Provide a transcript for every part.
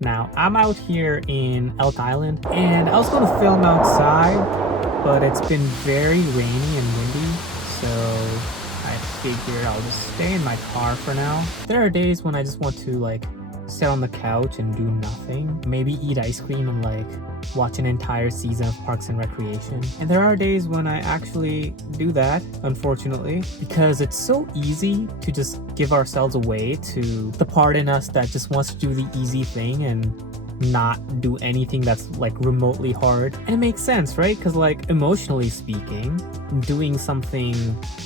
Now, I'm out here in Elk Island, and I was going to film outside, but it's been very rainy and windy, so I figured I'll just stay in my car for now. There are days when I just want to sit on the couch and do nothing, maybe eat ice cream and watch an entire season of Parks and Recreation. And there are days when I actually do that, unfortunately, because it's so easy to just give ourselves away to the part in us that just wants to do the easy thing and not do anything that's remotely hard. And it makes sense, right? Because emotionally speaking, doing something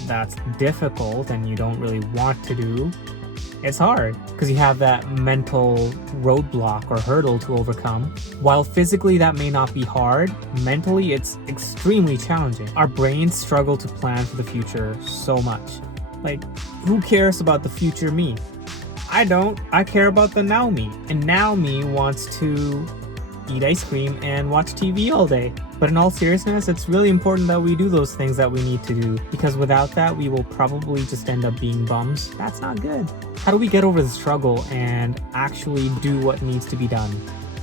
that's difficult and you don't really want to do, it's hard because you have that mental roadblock or hurdle to overcome. While physically that may not be hard, mentally it's extremely challenging. Our brains struggle to plan for the future so much. Who cares about the future me? I don't. I care about the now me. And now me wants to eat ice cream and watch TV all day. But in all seriousness, it's really important that we do those things that we need to do, because without that, we will probably just end up being bums. That's not good. How do we get over the struggle and actually do what needs to be done?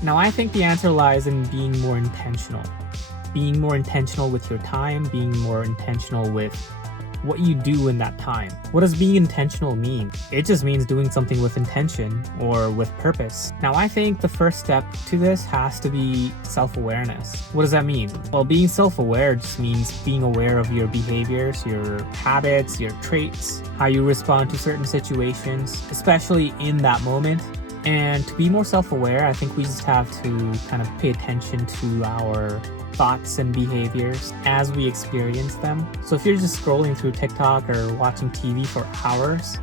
Now, I think the answer lies in being more intentional. Being more intentional with your time, being more intentional with what you do in that time. What does being intentional mean? It just means doing something with intention or with purpose. Now, I think the first step to this has to be self-awareness. What does that mean? Well, being self-aware just means being aware of your behaviors, your habits, your traits, how you respond to certain situations, especially in that moment. And to be more self-aware, I think we just have to kind of pay attention to our thoughts and behaviors as we experience them. So if you're just scrolling through TikTok or watching TV for hours,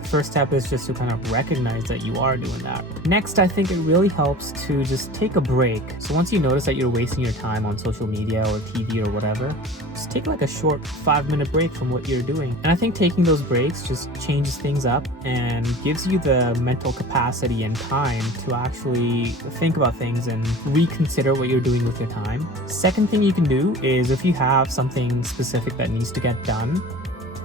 the first step is just to kind of recognize that you are doing that. Next, I think it really helps to just take a break. So once you notice that you're wasting your time on social media or TV or whatever, just take a short 5-minute break from what you're doing. And I think taking those breaks just changes things up and gives you the mental capacity and time to actually think about things and reconsider what you're doing with your time. Second thing you can do is, if you have something specific that needs to get done,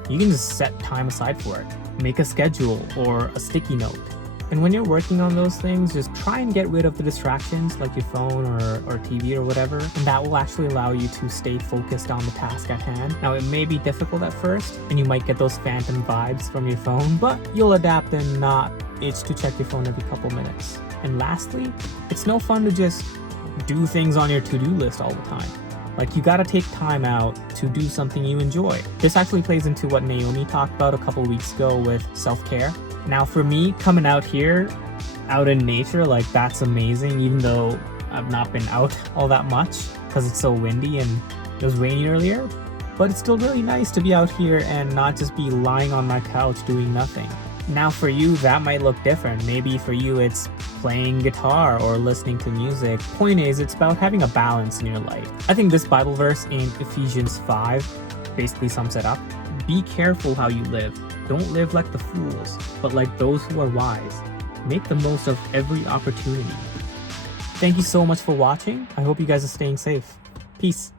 you can just set time aside for it. Make a schedule or a sticky note. And when you're working on those things, just try and get rid of the distractions like your phone or TV or whatever. And that will actually allow you to stay focused on the task at hand. Now, it may be difficult at first, and you might get those phantom vibes from your phone, but you'll adapt and not itch to check your phone every couple minutes. And lastly, it's no fun to just do things on your to-do list all the time. You gotta take time out to do something you enjoy. This actually plays into what Naomi talked about a couple weeks ago with self-care. Now, for me, coming out here, out in nature, that's amazing, even though I've not been out all that much because it's so windy and it was raining earlier. But it's still really nice to be out here and not just be lying on my couch doing nothing. Now, for you, that might look different. Maybe for you, it's playing guitar or listening to music. Point is, it's about having a balance in your life. I think this Bible verse in Ephesians 5 basically sums it up. Be careful how you live. Don't live like the fools, but like those who are wise. Make the most of every opportunity. Thank you so much for watching. I hope you guys are staying safe. Peace.